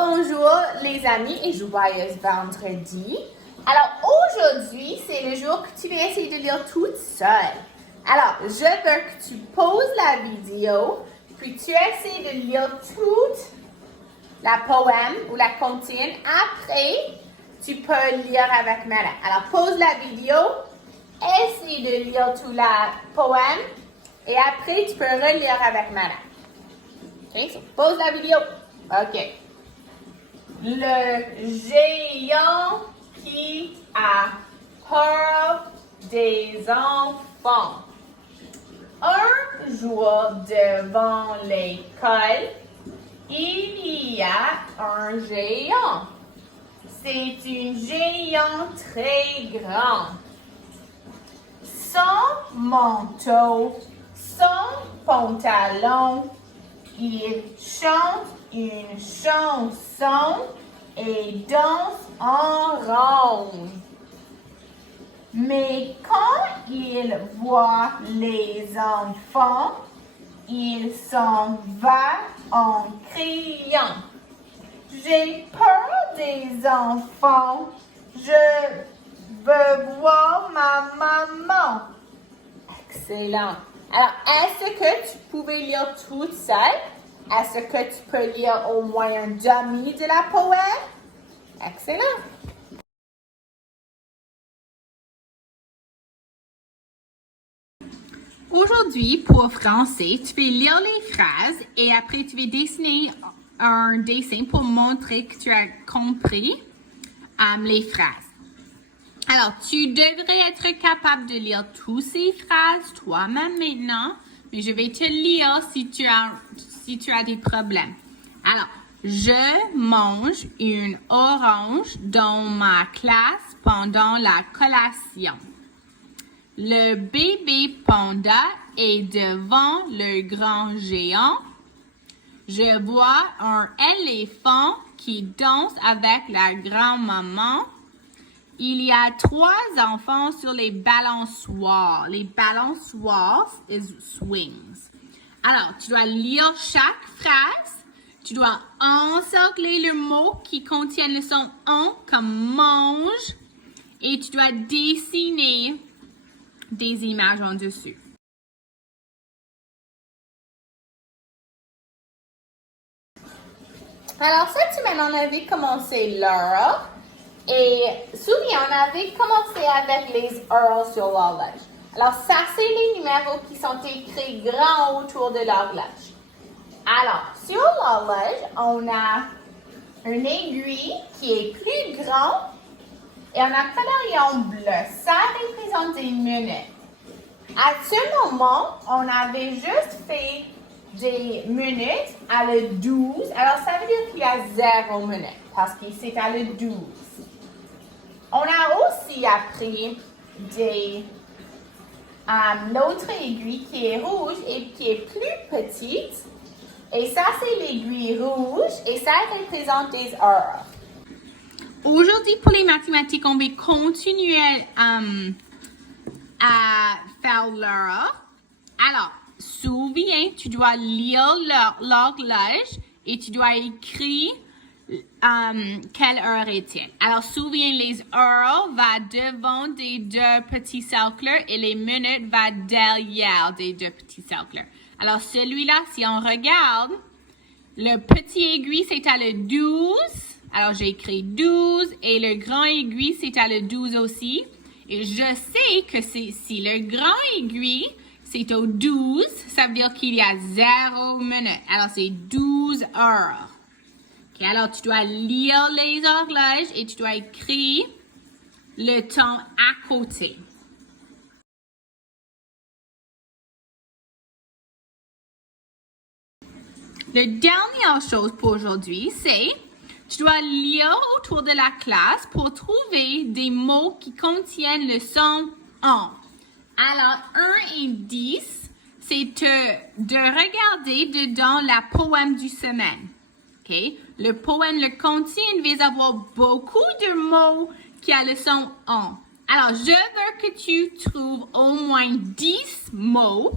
Bonjour les amis et joyeux vendredi. Alors aujourd'hui, c'est le jour que tu vas essayer de lire toute seule. Alors, je veux que tu poses la vidéo, puis tu essaies de lire toute la poème ou la comptine. Après, tu peux lire avec Mara. Alors, pose la vidéo, essaie de lire tout la poème et après, tu peux relire avec Mara. OK? So, pose la vidéo. OK. Le géant qui a peur des enfants. Un jour devant l'école, il y a un géant. C'est un géant très grand. Sans manteau, sans pantalon, il chante une chanson et danse en rond. Mais quand il voit les enfants, il s'en va en criant. J'ai peur des enfants. Je veux voir ma maman. Excellent. Alors, est-ce que tu pouvais lire toute seule? Est-ce que tu peux lire au moins un demi de la poème? Excellent. Aujourd'hui, pour français, tu vas lire les phrases et après tu vas dessiner un dessin pour montrer que tu as compris les phrases. Alors, tu devrais être capable de lire toutes ces phrases toi-même maintenant, mais je vais te lire si tu as des problèmes. Alors, je mange une orange dans ma classe pendant la collation. Le bébé panda est devant le grand géant. Je vois un éléphant qui danse avec la grand-maman. Il y a 3 enfants sur les balançoires. Les balançoires is swings. Alors, tu dois lire chaque phrase. Tu dois encercler le mot qui contient le son en comme mange. Et tu dois dessiner des images en dessus. Alors, cette semaine, on avait commencé l'heure. Et souviens, on avait commencé avec les heures sur l'horloge. Alors, ça, c'est les numéros qui sont écrits grands autour de l'horloge. Alors, sur l'horloge, on a une aiguille qui est plus grande et on a colorié en bleu. Ça représente des minutes. À ce moment, on avait juste fait des minutes à le 12. Alors, ça veut dire qu'il y a 0 minutes parce que c'est à le 12. On a aussi appris l'autre aiguille qui est rouge et qui est plus petite. Et ça, c'est l'aiguille rouge et ça représente des heures. Aujourd'hui, pour les mathématiques, on va continuer à faire l'heure. Alors, souviens, tu dois lire l'horloge et tu dois écrire quelle heure est-il. Alors, souviens, les heures vont devant des 2 petits cercles et les minutes vont derrière des 2 petits cercles. Alors, celui-là, si on regarde, le petit aiguille, c'est à le 12. Alors, j'ai écrit 12 et le grand aiguille, c'est à le 12 aussi. Et je sais que si le grand aiguille, c'est au 12, ça veut dire qu'il y a 0 minutes. Alors, c'est 12 heures. Okay, alors, tu dois lire les horloges et tu dois écrire le temps à côté. La dernière chose pour aujourd'hui, c'est tu dois lire autour de la classe pour trouver des mots qui contiennent le son en. Alors, 1 et 10, c'est de regarder dedans la poème du semaine. Okay? Le poème, le comptine va avoir beaucoup de mots qui a le son en. Alors, je veux que tu trouves au moins 10 mots,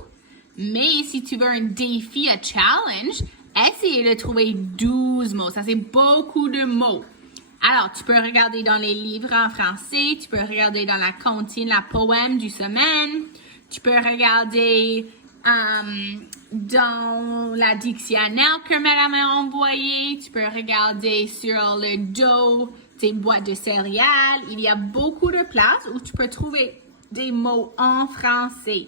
mais si tu veux un défi, un challenge, essayez de trouver 12 mots. Ça, c'est beaucoup de mots. Alors, tu peux regarder dans les livres en français, tu peux regarder dans la cantine, la poème du semaine, tu peux regarder dans la dictionnaire que madame a envoyé, tu peux regarder sur le dos des boîtes de céréales. Il y a beaucoup de places où tu peux trouver des mots en français.